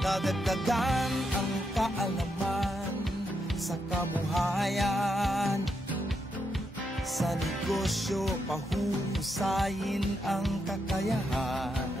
Nadagdagan ang kaalaman sa kabuhayan. Sa negosyo, pahuhusayin ang kakayahan.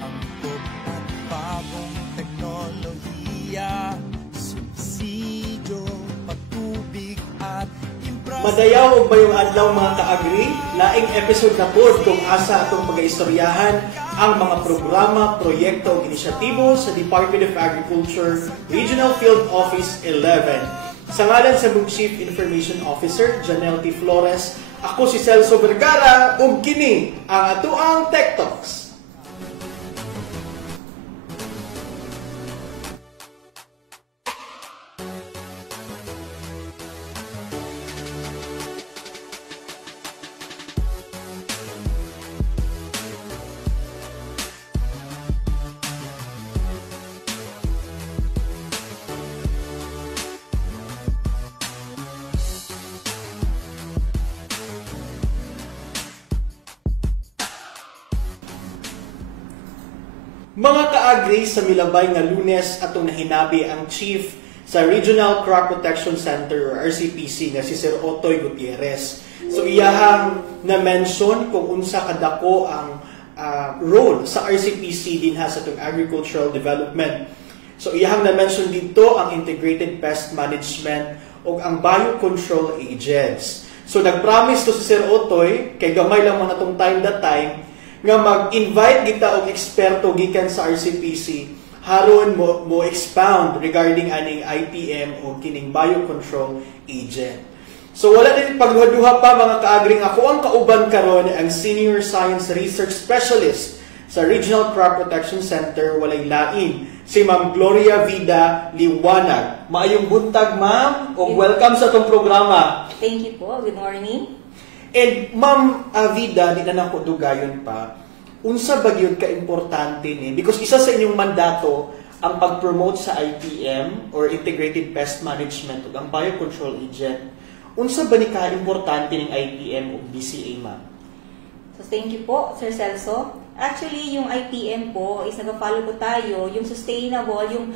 Angkop at bagong teknolohiya, subsidyo, patubig at infrastruktura. Madayaw og bayong adlaw mga kaagri, laing episode na pod kung asa atong pag-istoryahan ang mga programa, proyekto ug inisyatibo sa Department of Agriculture, Regional Field Office 11. Sa ngalan sa Bug Chief Information Officer, Janelle T. Flores, ako si Celso Vergara, ug kini ang atuang Tech Talks. Mga kaagri, sa milabay nga Lunes atong nahinabi ang Chief sa Regional Crop Protection Center or RCPC nga si Sir Otoy Gutierrez. So iyahang na-mention kung unsa kadako ang role sa RCPC dinha sa itong agricultural development. So iyahang na-mention dito ang integrated pest management o ang biocontrol agents. So nag-promise to si Sir Otoy, kay gamay lang mo na itong time that time, nga mag-invite kita og eksperto gikan sa RCPC haron mo expound regarding aning IPM o kining biocontrol agent. So wala din pagduha-duha pa mga kaagring, ako ang kauban karon ang Senior Science Research Specialist sa Regional Crop Protection Center, walay lain, si Ma'am Gloria Vida Liwanag. Maayong buntag, Ma'am, o welcome sa itong programa. Thank you po. Good morning. And Ma'am Vida, di na nako dugayon pa, unsa ba gyud ka-importante ni? Because isa sa inyong mandato ang pag-promote sa IPM or Integrated Pest Management ug ang biocontrol agent. Unsa ba ni ka-importante ning IPM ug BCA, Ma'am? So thank you po, Sir Celso. Actually, yung IPM po is nag-follow po tayo, yung sustainable, yung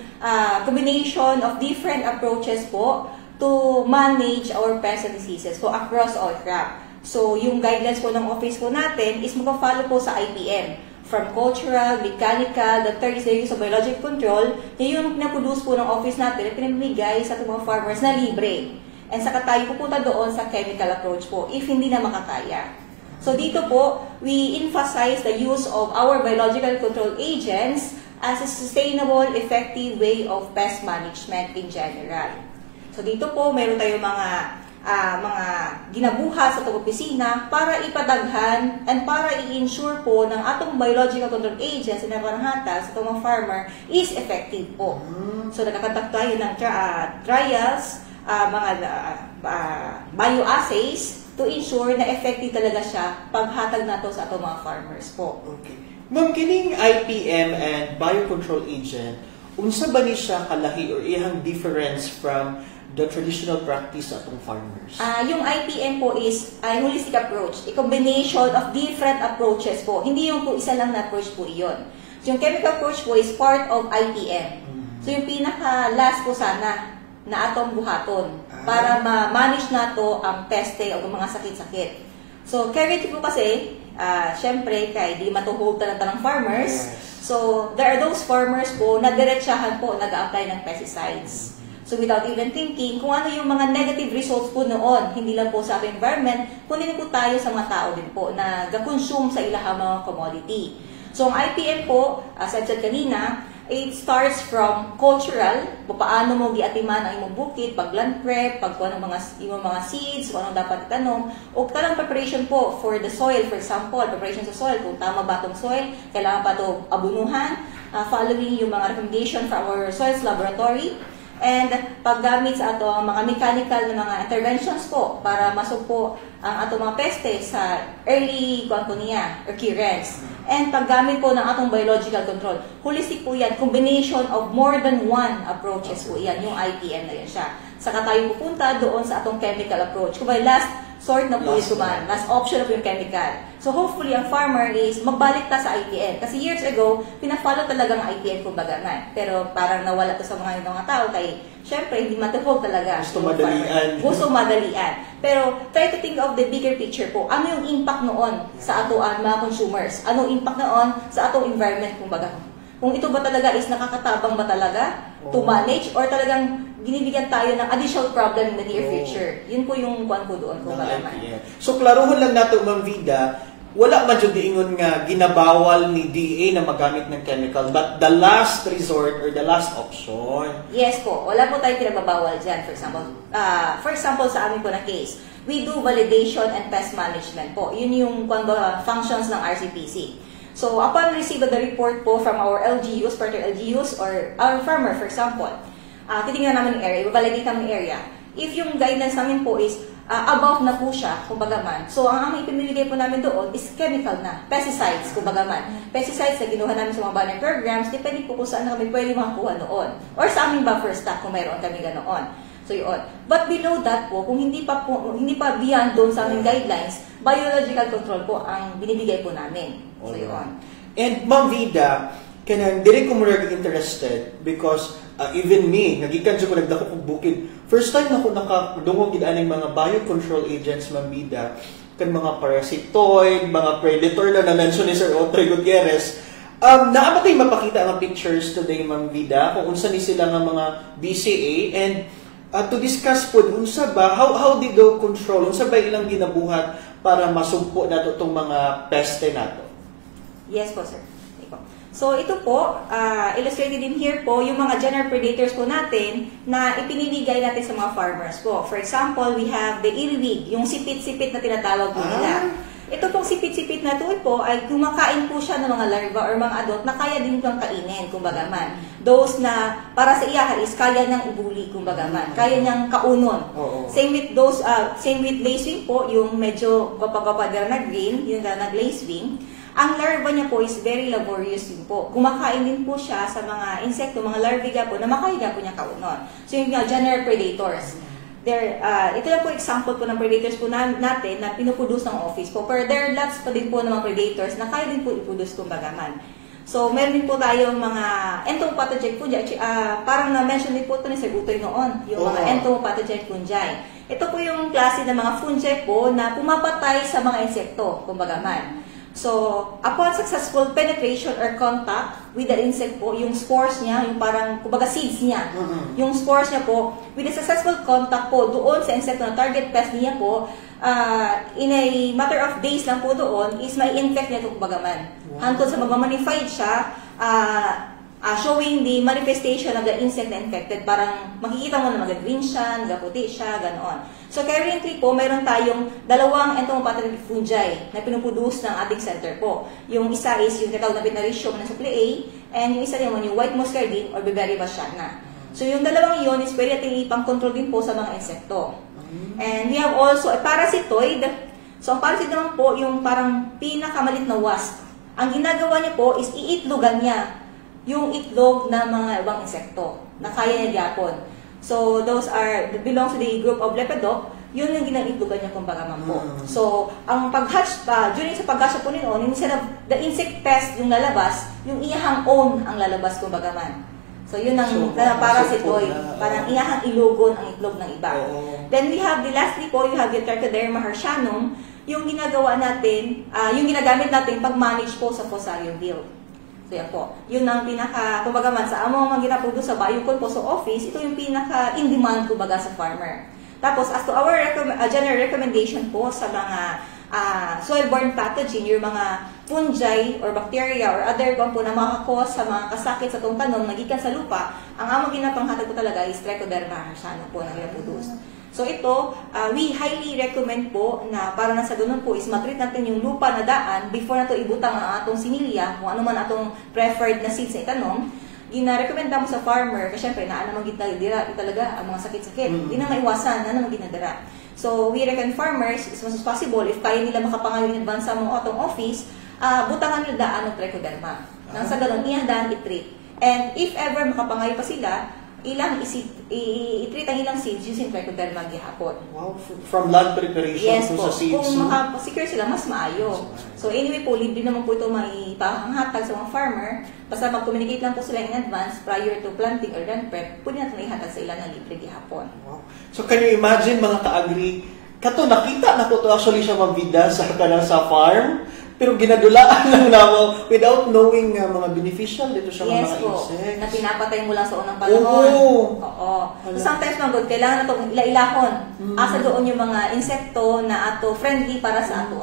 combination of different approaches po to manage our pests and diseases so across all crop. So, yung guidelines po ng office po natin is mag-follow po sa IPM. From cultural, mechanical, the third is the use of biological control. Yung na-produce po ng office natin, pinamigay sa mga farmers na libre. And saka tayo pupunta doon sa chemical approach po, if hindi na makakaya. So, dito po, we emphasize the use of our biological control agents as a sustainable, effective way of pest management in general. So, dito po, meron tayong mga ginabuhat sa itong opisina para ipadaghan and para i-ensure po ng atong biological control agents na panahata sa itong mga farmer is effective po. So nagkakonduct tayo ng trials, mga bioassays to ensure na effective talaga siya paghatag nato sa atong mga farmers po. Okay. Ma'am, kining IPM and biocontrol agent, unsa ba ni siya kalahi or iyang difference from the traditional practice sa atong farmers? Yung IPM po is a holistic approach, a combination of different approaches po. Hindi yung po isa lang na approach po iyon. So, yung chemical approach po is part of IPM. So, yung pinaka-last po sana na atong buhaton para ma-manage nato ang peste o mga sakit-sakit. So, currently po kasi, syempre, kay di matuhold ng farmers. So, there are those farmers po na diretsahan po nag-a-apply ng pesticides. So without even thinking, kung ano yung mga negative results po noon, hindi lang po sa ating environment, kunin po tayo sa mga tao din po na ga-consume sa ilahang mga commodity. So ang IPM po, as I said kanina, it starts from cultural, paano mo giatiman ang imong bukid, pag-land prep, pagkuha ng mga seeds, kung anong dapat itanom, o talang preparation po for the soil, for example, preparation sa soil, kung tama ba itong soil, kailangan pa ito abunuhan, following yung mga recommendation from our soils laboratory, and paggamit sa ato mga mechanical na mga interventions po para masugpo ang ato mga peste sa early occurrence. And paggamit po ng atong biological control. Holistic po yan, combination of more than one approaches po yan, yung IPM na yan siya. saka tayo pupunta doon sa atong chemical approach. Kung last sort na po last option na po yung chemical. So hopefully, ang farmer is magbalik ta sa ITN. Kasi years ago, pina-follow talaga ang ITN kumbaga man. Pero parang nawala to sa mga tao kay syempre, hindi matupog talaga. Gusto madalian. Pero try to think of the bigger picture po. Ano yung impact noon sa atoan mga consumers? Ano impact noon sa atong environment kumbaga? Kung ito ba talaga is nakakatabang ba talaga to manage or talagang binibigyan tayo ng additional problem in the near future? Yun po yung kuwan ko doon kumbaga man. So klaruhon lang nato Ma'am Vida, wala man jud ingon nga ginabawal ni DA na magamit ng chemical, but the last resort or the last option. Yes po, wala po tayong pinagbabawal dyan. For example, sa amin po na case, we do validation and pest management po. Yun yung functions ng RCPC. So, upon receive the report po from our LGUs, partner LGUs, or our farmer, for example, titingnan namin yung area, i-validate namin yung area. If yung guidance namin po is above na po siya, kumbaga man. So, ang aming ipinibigay po namin doon is chemical na, pesticides, kumbaga man. Pesticides na ginuha namin sa mga banner programs, depende po kung saan kami pwede makakuha noon. Or sa aming buffer stock kung mayroon kami ganoon. So, yun. But below that po, kung hindi pa beyond doon sa aming guidelines, biological control po ang binibigay po namin. So, yun. And Ma'am Vida, kanang dili ko mo interested because even me, nagikan siya ko nagdako kong bukid. First time ako nakadungog gid aning mga biocontrol agents, Ma'am Vida, kan mga parasitoid, mga predator na na-mention ni Sir Otoy Gutierrez. Naamatay mapakita ang pictures today, Ma'am Vida, kung unsa ni sila nga mga BCA and to discuss po unsa ba how did they control, unsa ba ilang ginabuhat para masugpo nato tong mga peste nato. Yes po, sir. So, ito po, illustrated in here po, yung mga general predators po natin na ipinibigay natin sa mga farmers po. For example, we have the earwig, yung sipit-sipit na tinatawag po nila. Ito pong sipit-sipit na ito po ay kumakain po siya ng mga larva or mga adult na kaya din pong kainin, kumbaga man. Those na para sa iyahan is kaya niyang ibuli, kumbaga man. Kaya niyang kaunon. Same with lacewing po, yung medyo kapag-kapag na green, yung na lacewing. Ang larva niya po is very laborious din po. Kumakain din po siya sa mga insekto, mga larvae po na makaya po niya kaunon. So yung general predators. Ito lang po example po ng predators po natin na pinuproduce ng office po. Pero there are lots pa din po ng mga predators na kaya din po iproduce kumbaga man. So meron din po tayong mga entomopathogenic fungi. Parang na-mention din po ito ni Sir Utoy noon, yung mga entomopathogenic fungi. Ito po yung klase ng mga fungi po na pumapatay sa mga insekto kumbaga man. So, upon successful penetration or contact with the insect po, yung spores niya, yung parang, kumbaga seeds niya, yung spores niya po, with a successful contact po doon sa insect na target pest niya po, in a matter of days lang po doon, is may infect niya ito kumbaga man. Hantod sa magmamanified siya, showing the manifestation of the insect na infected. Parang makikita mo na mag-green siya, nagaputi siya, ganoon. So currently po, mayroon tayong dalawang entomopathogenic fungi na pinuproduce ng ating center po. Yung isa is yung tinatawag na Benarisio monocycle A, and yung isa naman yung white muscardine or Berberi bassiana. So yung dalawang iyon is pwede natin ipang-control din po sa mga insekto. And we have also a parasitoid. So ang parasitoid naman po, yung parang pinakamalit na wasp. Ang ginagawa niya po is iitlogan niya yung itlog ng mga ibang insekto na kaya niya gyapon. So, those belongs to the group of Lepidop. Yun yung ginagitlogan niya kumbaga man po. So, ang pag-hatch pa, during sa pag-hatch po nito, instead of the insect pest yung lalabas, yung iyahang own ang lalabas kumbaga man. So, yun ang parasitoid. Parang iyahang ilugon ang itlog ng iba. Then, we have lastly po, you have the Trichoderma harshanum, yung ginagawa natin, yung ginagamit natin pag-manage po sa fusarium wilt. So yan po. Yun ang pinaka, kumbaga man, sa among mga ginaproduce sa Biocon po sa office, ito yung pinaka in demand kumbaga sa farmer. Tapos, as to our general recommendation po sa mga soil-borne pathogen, yung mga fungi or bacteria or other po na makakos sa mga kasakit sa itong tanom, nagikan sa lupa, ang among ginapanghatag po talaga is Trichoderma harshanum po na ginaproduce. So ito, we highly recommend po na para na sa ganun po is matreat natin yung lupa na daan before nato ibutang ang atong sinilya, kung ano man atong preferred na seeds na itanom. Gina-recommenda mo sa farmer, kasi syempre naman ginadira talaga ang mga sakit-sakit. Hindi na maiwasan, naman ginadira. So we recommend farmers, as much as possible, if kaya nila makapangayon in advance sa mga atong office, butangan nila daan ng Trichoderma. Nang sa ganun, ihandaan i-treat. And if ever makapangayon pa sila, ilang i-treat ang ilang seeds using trichoderma gihapon. Wow, from land preparation Yes to po. sa seeds. Kung makapasecure sila, mas maayo. So anyway po, libre naman po ito maipanghatag sa mga farmer. Basta mag-communicate lang po sila in advance prior to planting or land prep, pwede natin ihatag sa ilan ng libre gihapon. Wow. So can you imagine mga ka-agri, kato nakita na ko to actually siya mabida sa kanang sa farm, pero ginadulaan lang na without knowing mga beneficial dito siya Yes mga po, insects. na pinapatay mo lang sa unang panahon. Oo. So sometimes mga good, kailangan na itong ila-ilahon. Asa doon yung mga insekto na ato friendly para sa ato.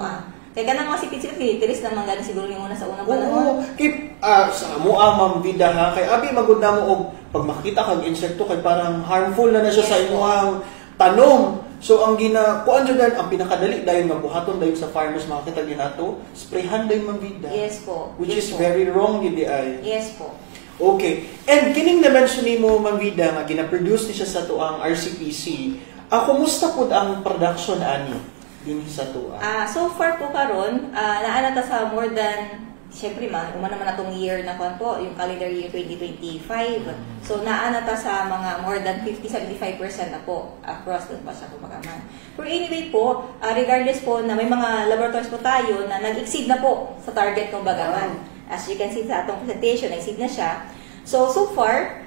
Kaya ka na mga sipit-sipit, tiris naman gano'n siguro yung una sa unang panahon. Keep sa mua ma'am vida ha, kay abi magud na mo og pag makita kag insekto kay parang harmful na siya sa imuhang tanom. So ang kuan jud ang pinakadali dayon nga buhaton dayon sa farmers makita ginato, sprayhan dayon ma'am vida. Yes po. Which yes is po. very wrong gid ay. Yes po. Okay. And kining na-mention nimo ma'am vida nga gina-produce ni siya sa tuang RCPC. Kumusta pud ang production ani dinhi sa tua? So far po karon, naana ta sa more than syempre naman natong year na kuan po, yung calendar year 2025. So naana ta sa mga more than 50-75% na po across the pa sa kumakaman. Pero anyway po, regardless po na may mga laboratories po tayo na nag-exceed na po sa target ng bagaman. As you can see sa atong presentation, nag-exceed na siya. So far,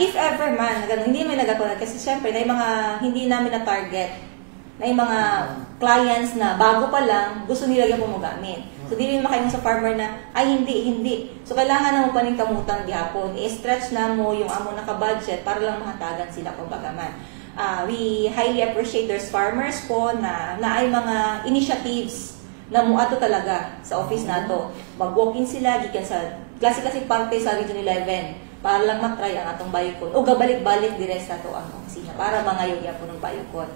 if ever man, hindi may nagkakulat kasi syempre na yung mga hindi namin na target, na yung mga clients na bago pa lang, gusto nila yung gumagamit. So, di rin makain sa farmer na, ay hindi. So, kailangan na mo pa rin kamutan gihapon. I-stretch na mo yung amo naka-budget para lang mahatagan sila kung bagaman. We highly appreciate those farmers po na ay mga initiatives na muato talaga sa office nato. Mag-walk-in sila, gikan sa klase-klase parte sa Region 11 para lang matry ang atong Biocon. O gabalik-balik direct na to ang opisina para mangayon po ng Biocon.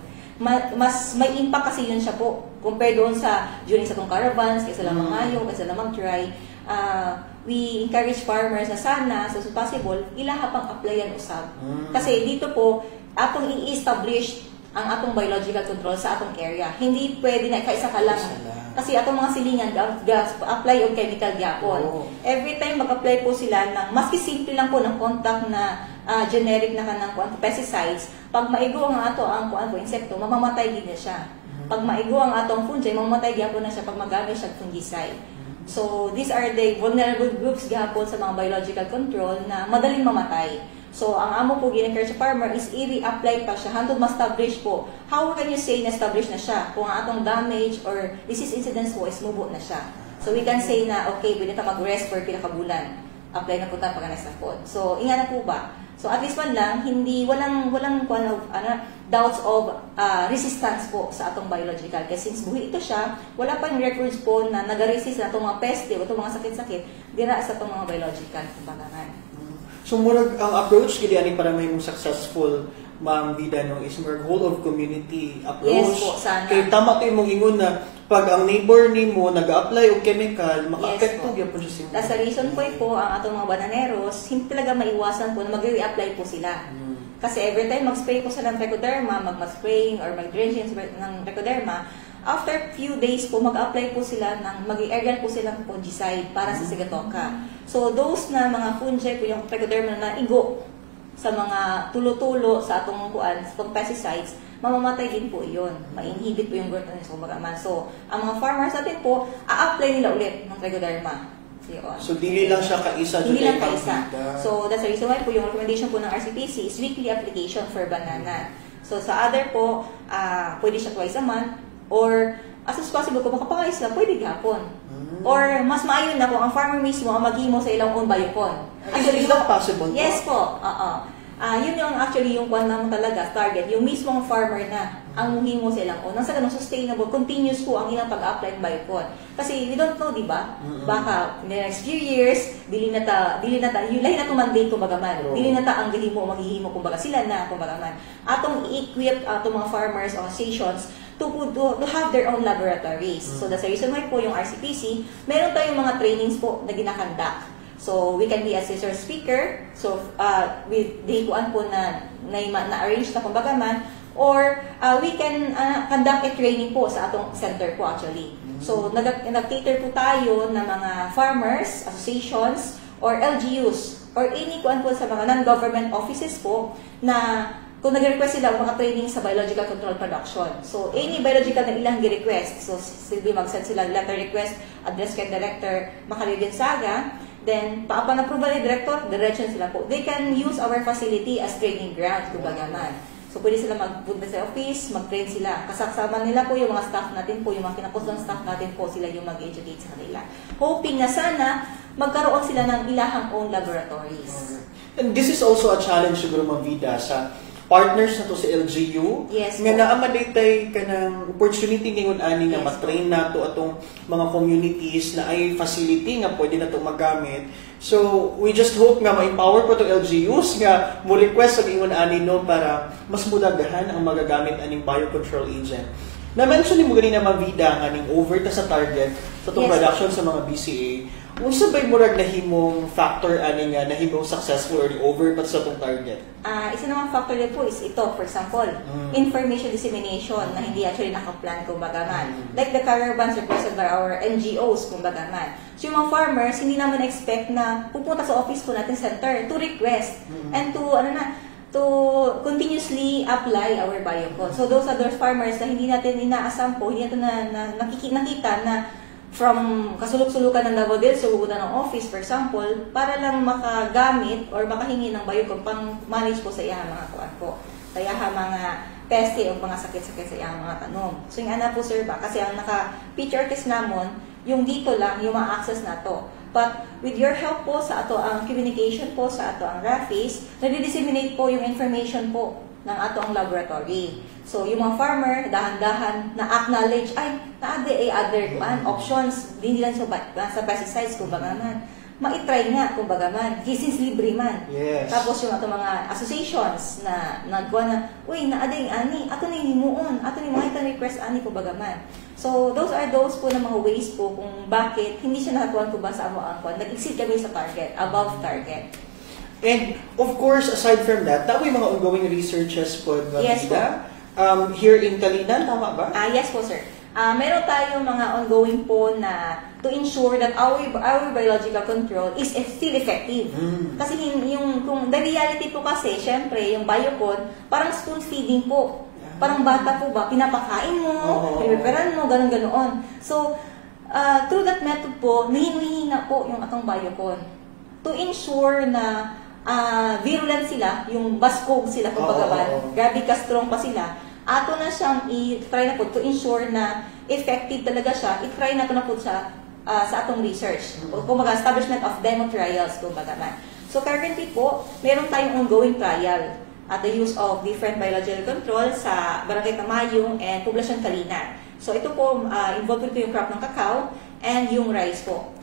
Mas may impact kasi yun siya po compared doon sa during sa itong caravans, kaysa lang mangayo, kaysa lang mag-try. We encourage farmers na sana, so possible, ilaha pang applyan usab. Kasi dito po, atong i-establish ang atong biological control sa atong area. Hindi pwede na kaisa ka lang. Kasi atong mga silingan, apply og chemical gyapon. Every time mag-apply po sila ng, maski simple lang po ng contact na generic na kanang pesticides, pag maigo ang ato ang insekto, mamamatay din na siya. Pag maigo ang ato ang fungi, mamamatay gyapon na siya pag magamit siya fungicide. So these are the vulnerable groups gyapon sa mga biological control na madaling mamatay. So ang amo po gin-encourage sa farmer is i-reapply pa siya hangtod ma-establish po. How can you say na-establish na siya kung ang atong damage or disease incidence po is mubo na siya. So we can say na okay, pwede ta mag-rest for pila ka bulan. Apply na po ta pag nasa pod. So ingana po ba? So at least man lang walang doubts of resistance po sa atong biological. Kasi since buhi ito siya, wala pa yung records po na nag-resist na itong mga peste o itong mga sakit-sakit dira sa itong mga biological kumbagangan. So murag ang approach gid ani para may successful ma'am vida no is more whole of community approach. Yes po, sana. Kay tama to imong ingon na pag ang neighbor nimo nag-apply og chemical, maka-apekto gyud po siya sa. That's the reason po ang atong mga bananeros hindi talaga maiwasan po na mag-re-apply po sila. Kasi every time mag-spray po sila ng trichoderma, mag-spraying or mag-drenching ng trichoderma, after few days po mag-apply po sila mag-aerial po sila ng fungicide para sa sigatoka. So those na mga fungi po yung trichoderma na igo sa mga tulo-tulo sa atong pesticides, mamamatay din po iyon. Ma-inhibit po yung growth ng kumbaga. So, ang mga farmers natin po, a-apply nila ulit ng trichoderma. So, dili lang siya kaisa. Hindi lang kaisa. So, that's the reason why po yung recommendation po ng RCPC is weekly application for banana. So, sa other po, pwede siya twice a month or as soon as possible, kung makapangayos lang, pwede gapon. Or mas maayon na kung ang farmer mismo ang maghimo sa ilang own Biocon. Actually, is that possible? Yes po. Yun yung actually yung kwan naman talaga, target. Yung mismong farmer na ang muhimo sa ilang own. Nang sa ganun, sustainable, continuous po ang ilang pag-apply ng Biocon. Kasi we don't know, di ba? Baka in the next few years, dili na ta, yung lahi na mandate kumbaga man. Dili na ta ang maghihimo kumbaga sila na kumbaga man. Atong i-equip atong mga farmers or stations to have their own laboratories. So that's the reason why po yung RCPC, meron tayong mga trainings po na ginakandak. So we can be a scissor speaker. So with dikuan po na-arrange na kumbaga man, or we can conduct a training po sa atong center po actually. So nag-cater po tayo ng mga farmers, associations, or LGUs or any kuan po sa mga non-government offices po na kung nag-request sila mga training sa biological control production. So, any biological na ilang gi-request, so silbi mag-send sila letter request, address kay director, Makalidin Saga, then, paapan approval ni director, direction sila po. They can use our facility as training ground, kumbaga man. So, pwede sila magpunta sa office, mag-train sila. Kasama nila po yung mga staff natin po, yung mga kinapos ng staff natin po, sila yung mag-educate sa kanila. Hoping na sana, magkaroon sila ng ilahang own laboratories. And this is also a challenge siguro, Ma'am Vida, sa partners na to sa LGU. Yes, nga naamaday ka ng opportunity ngayon ani nga Yes, matrain na to atong mga communities na ay facility nga pwede na to magamit. So, we just hope nga ma-empower po to LGUs nga mo request sa ingon ani no para mas mudagahan ang magagamit aning biocontrol agent. Na-mention ni mo ganina Ma'am Vida nga ning over ta sa target sa itong Yes, production sa mga BCA. Unsa ba'y murag nahimong factor ani nga nahimong successful or over pa sa itong target? Isa namang factor din po is ito, for example, information dissemination na hindi actually nakaplan kumbaga man. Like the caravans requested by our NGOs kumbaga man. So yung mga farmers, hindi naman expect na pupunta sa office po natin center to request and to continuously apply our biocon. So those are those farmers na hindi natin inaasam po, hindi natin nakita na from kasulok-sulukan ng Davao del Sur, pupunta ng office, for example, para lang makagamit or makahingi ng biocon pang manage po sa iyang mga kuwan po. Sa iyang mga peste o mga sakit-sakit sa iyang mga tanom. So yung ana po sir ba, kasi ang naka-picture test namon, yung dito lang, yung ma-access na to. But with your help po sa ato ang communication po sa ato ang RAFIS, nadi-disseminate po yung information po ng ato ang laboratory. So, yung mga farmer, dahan-dahan na acknowledge, ay, naade ay other options, hindi lang sa pesticides, kumbaga man. Ma-try nga, kumbaga man. Since libre man. Yes. Tapos yung ato mga associations na nagkuha na, uy, naade yung ani, ato na himuon, ato na mga itan request ani, kumbaga man. So, those are those po na mga ways po kung bakit hindi siya nakakuha ko ba sa amo ang kuwan. Nag-exceed kami sa target, above target. And of course, aside from that, tayo yung mga ongoing researches po, Yes, Vida. Here in Talinan, tama ba? Yes po, sir. Meron tayong mga ongoing po na to ensure that our biological control is still effective. Kasi kung the reality po kasi, syempre, yung biocon, parang spoon feeding po. Parang bata po ba, pinapakain mo, pinipreparan mo, ganun-ganoon. So, through that method po, nahihina po yung atong biocon. To ensure na virulent sila, yung baskog sila kung pagawan, grabe ka strong pa sila, ato na siyang i-try na po to ensure na effective talaga siya, i-try na po sa atong research. Kung establishment of demo trials, kung baga man. So currently po, meron tayong ongoing trial at the use of different biological control sa Barangay Tamayong and Poblacion Kalinan. So ito po, involved po yung crop ng cacao and yung rice po.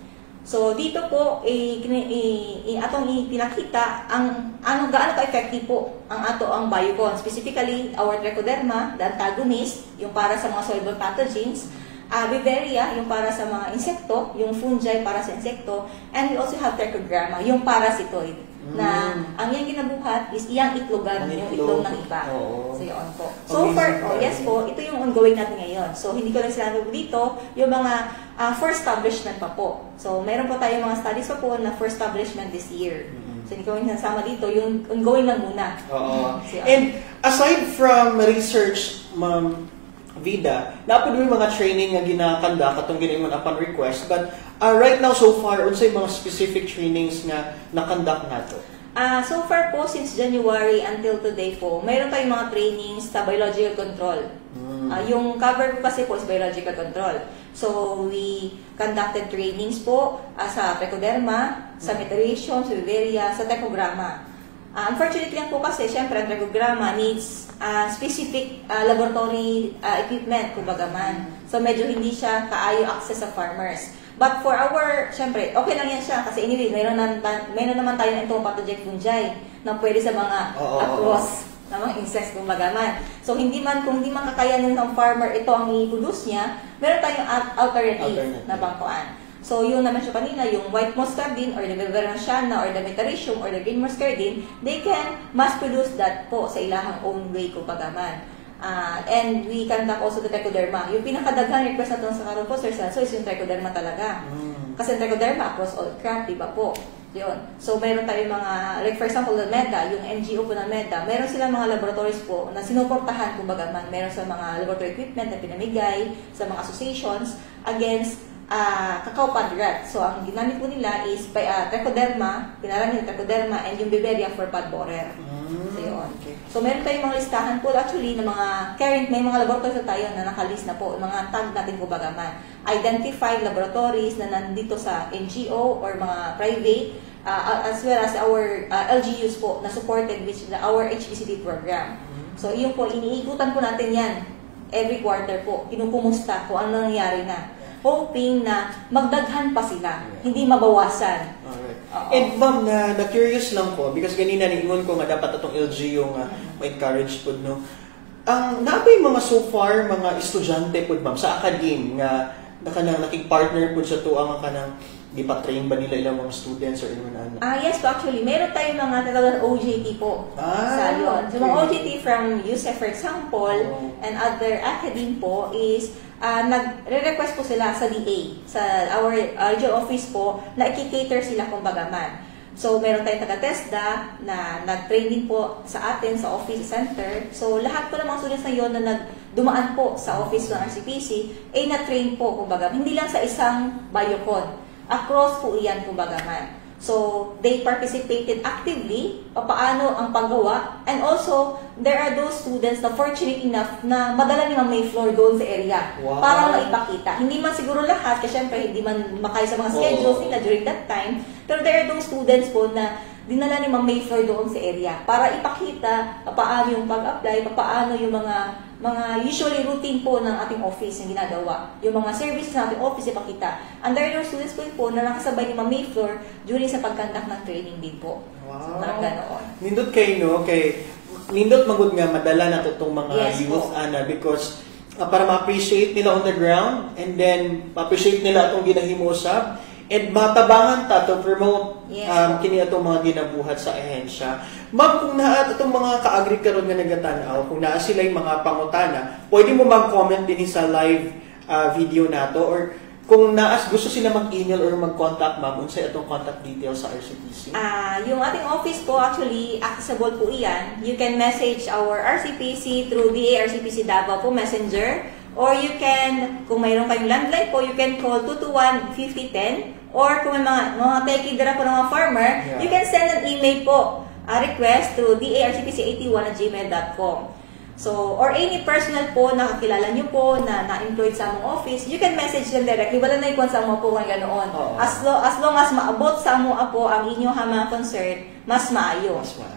So dito po atong ipinakita ang gaano ka-effective po ang biocon, specifically our Trichoderma, the antagonist, yung para sa mga soluble pathogens, Viveria, yung para sa mga insekto, yung fungi para sa insekto, and we also have Trichogramma, yung parasitoid. Na ang iyang ginabuhat is iyang itlogan, yung itlog ng iba. So yun po. So far, yes po, ito yung ongoing natin ngayon. So hindi ko lang sinabi dito, yung mga for establishment pa po. So meron po tayong mga studies pa po na for establishment this year. So hindi ko lang nasama dito, yung ongoing lang muna. So, and aside from research, Ma'am Vida, naapod yung mga training nga ginakanda katong ginaimon upon request, but right now so far unsay mga specific trainings nga nakandak nato? So far po since January until today po, mayroon tayong mga trainings sa biological control. Yung cover ko kasi po is biological control. So we conducted trainings po sa Trichoderma, sa Methylation, sa Viveria, sa Trichogramma. Unfortunately lang po kasi, syempre, ang Trichogramma needs specific laboratory equipment, kumbaga man. So, medyo hindi siya kaayo access sa farmers. But for our, syempre, okay lang yan siya. Kasi anyway, mayroon naman tayo na itong pathogenic fungi na pwede sa mga across na mga insects, kumbaga man. So, kung hindi man kakayanin ng farmer ito ang i-produce niya, meron tayong alternative na bangkuan. So, yung na-mention kanina, yung white muscardine or the Viverraciana or the Metaricium or the green muscardine, they can mass-produce that po sa ilahang own way kung pagaman. And we conduct also the Trichoderma. Yung pinakadaghan request natin sa karon po, Sir Celso, is yung Trichoderma talaga. Kasi yung Trichoderma across all crop, diba po? Yun. So, meron tayong mga, like for example, the MEDA, yung NGO po ng MEDA, meron silang mga laboratories po na sinuportahan, kumbaga man, meron sa mga laboratory equipment na pinamigay sa mga associations against cacao pod rot. So, ang ginamit po nila is trichoderma, pinarami ng trichoderma, and yung Beberia for pod borer. So, yun. So, meron tayong mga listahan po actually ng mga current, may mga laboratories na tayo na nakalist na po, mga tag natin kumbaga man. Identified laboratories na nandito sa NGO or mga private, as well as our LGUs po na supported with our HPCD program. So, yun po, iniikutan po natin yan every quarter po. Kinukumusta kung ano nangyari na. Hoping na magdaghan pa sila, hindi mabawasan. Alright. And ma'am, na-curious lang po, because ganina ningon ko nga dapat itong LG yung ma-encourage po, no? Ang napay mga so far, mga estudyante po, ma'am, sa academe nga nakik-partner po sa tuwa nga kanang di pa train ba nila ilang mga students or ano? Yes po, actually. Meron tayong mga talagang OJT po sa yun. So, mga OJT from USEF, for example, and other academe po is nagre-request po sila sa DA, sa our regional office po, na i-cater sila kumbaga man. So, meron tayong taga-TESDA na nag-train din po sa atin sa office center. So, lahat po ng mga students na yun na dumaan po sa office ng RCPC, ay na-train po kumbaga. Hindi lang sa isang biocon. Across po iyan kumbaga man. So, they participated actively, paano ang paggawa, and also, there are those students na fortunate enough na madala ni Ma'am Mayfloor doon sa area para maipakita. Hindi man siguro lahat, kasi syempre hindi man makaya sa mga schedules nila during that time, pero there are those students po na dinala ni Ma'am Mayfloor doon sa area para ipakita paano yung pag-apply, paano yung mga usually routine po ng ating office yung ginagawa. Yung mga services ng ating office ipakita. And there are students po na nakasabay ni Ma'am Mayfloor during sa pagkandak ng training din po. Wow. So, ganoon. Nindot kayo, no? Nindot magud nga madala na itong mga youth, because para ma-appreciate nila on the ground, and then ma-appreciate nila itong ginahimosab, and matabangan ta to promote kini atong mga ginabuhat sa ahensya. Ma'am, kung naa itong mga kaagri karon nga nagatanaw, kung naa sila yung mga pangutana, pwede mo mag-comment din sa live video nato, or kung naas gusto sila mag-email or mag-contact, ma'am, unsa itong contact details sa RCPC? Yung ating office po, actually, accessible po iyan. You can message our RCPC through DA RCPC Davao po Messenger, or you can, kung mayroon kayong landline po, you can call 221-5010, or kung may mga techie dira po ng mga farmer, you can send an email po, a request through darcpc81@gmail.com. So, or any personal po na kakilala nyo po na employed sa among office, you can message them directly. Wala na ikon sa among po kung ganoon. As long as maabot sa among po ang inyong mga concern, mas maayo. Mas maayo.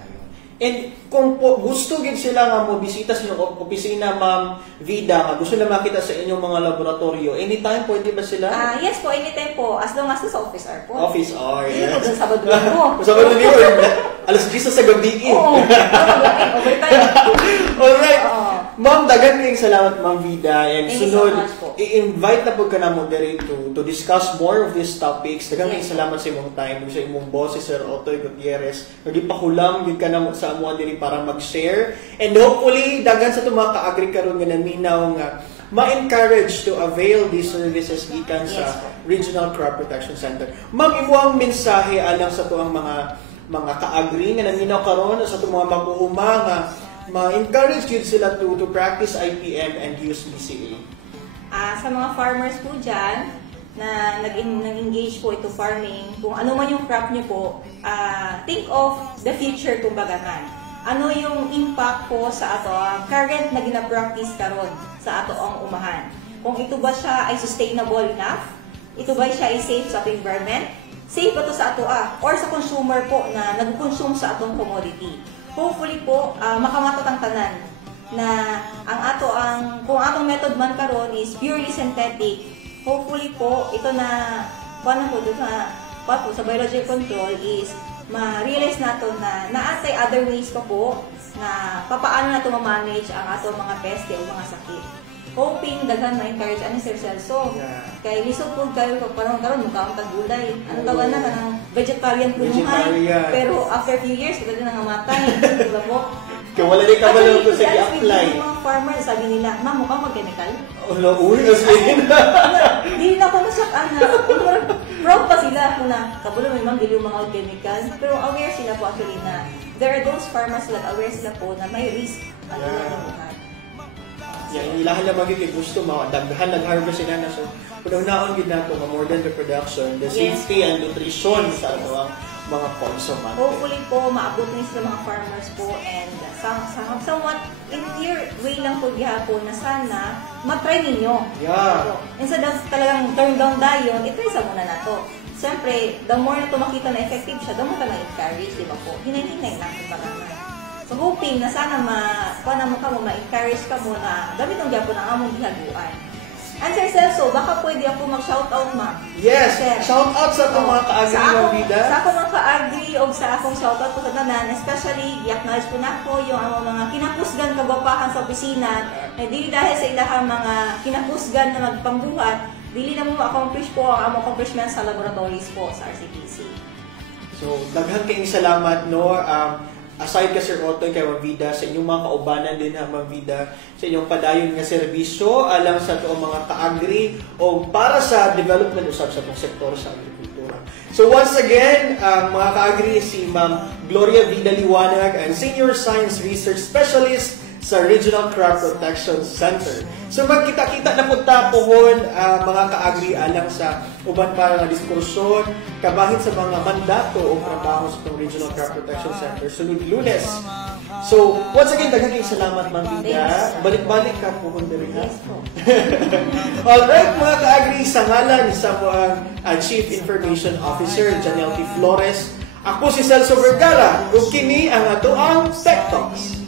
And kung po gusto gid sila nga mo bisita sa inyong opisina, Ma'am Vida, nga gusto na makita sa inyong mga laboratorio, anytime pwede ba sila? Yes po, anytime po, as long as sa office hour po. Office hour, yes. Hindi po dun Sabado mo. Sabado niyo, alas 10 sa gabi. Oo, overtime. Alright. Ma'am, dagan kayong salamat, Ma'am Vida. And sunod, i-invite na po ka na moderate to discuss more of these topics. Dagan kayong salamat sa imong time, sa imong boss, si Sir Otoy Gutierrez. Hindi pa kulang, yun ka na sa amuan din para mag-share. And hopefully, dagan sa itong mga kaagri karon nga naminaw nga ma-encourage to avail these services gikan sa Regional Crop Protection Center. Ma'am, imo ang mensahe alang sa tuang mga kaagri nga naminaw karon sa itong mga mag-uuma nga ma-encourage yun sila to practice IPM and use BCA. Sa mga farmers po dyan, na nag-engage po ito farming, kung ano man yung crop nyo po, think of the future kumbaga man. Ano yung impact po sa ato, current na gina-practice karon sa ato ang umahan. Kung ito ba siya ay sustainable enough, ito ba siya ay safe sa ating environment, safe ba ito sa ato or sa consumer po na nag-consume sa atong commodity. Hopefully po, makamatot ang tanan na kung atong method man karon is purely synthetic, hopefully po, ito na, sa biological control is ma-realize nato na naatay other ways pa po na papaano nato ma-manage ang ato mga peste o mga sakit. Hoping daghan ma-encourage ani Sir Celso. Kay lisod po kayo parang karon mukha ang gulay. Ano tawag na kanang vegetarian po pero after few years ito din nangamatay. Diba po? Kaya wala rin kabalo ko sa i-apply. Yung mga farmer sabi nila, "Ma'am, mukhang mag-chemical." Uy, kasi hindi na ako nasyak proud pa sila kung na kabulo may manggil yung mga chemicals, pero aware sila po actually na there are those farmers like aware sila po na may risk ang ilang buhay. Yan, ilahan na magiging gusto mo, daghan nag-harvest sila na so, punang-naon gid nato nga more than the production, the safety and nutrition sa ato ang mga konsumante. Hopefully po, maabot na sila mga farmers po and somewhat in your way lang po gihapon na sana matry ninyo. Yeah. Instead of talagang turn down dayon, itry sa muna na to. Siyempre, the more na ito makita na effective siya, the more ka ma-encourage, di ba po? Hinay-hinay lang ito naman. So hoping na sana ma-encourage ka mo na gamitin gyapon ang among gihaguan. And Sir Celso, baka pwede ako mag-shoutout ma. Yes, Sir. shoutout sa itong mga kaagri ng vida. Sa akong mga kaagri o sa akong shoutout po sa tanan, especially i-acknowledge po na ako yung among mga kinapusgan kagwapahan sa opisina. Dili dahil sa ilahang mga kinapusgan na magpambuhat, dili na mo ma-accomplish po ang among accomplishments sa laboratories po sa RCPC. So, daghang kayong salamat, no? Aside ka Sir Otoy kay Ma'am Vida, sa inyong mga kaubanan din ha Ma'am Vida, sa inyong padayon nga serbisyo alang sa ito mga kaagri o para sa development usab sa itong sektor sa agrikultura. So once again, mga kaagri, si Ma'am Gloria Vida Liwanag, ang Senior Science Research Specialist sa Regional Crop Protection Center. So magkita-kita na po tapohon mga kaagri alang sa uban pa nga diskursyon kabahin sa mga mandato o trabaho sa itong Regional Crop Protection Center sunod Lunes. So once again, daghang salamat Ma'am Vida. Balik-balik ka po diri ha. Alright mga kaagri, sa ngalan sa mga Chief Information Officer Janelle T. Flores, ako si Celso Vergara ug kini ang ato ang Tech Talks.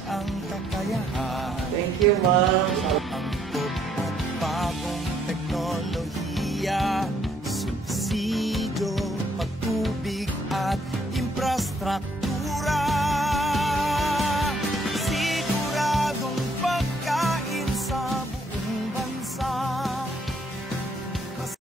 Thank you, ma'am.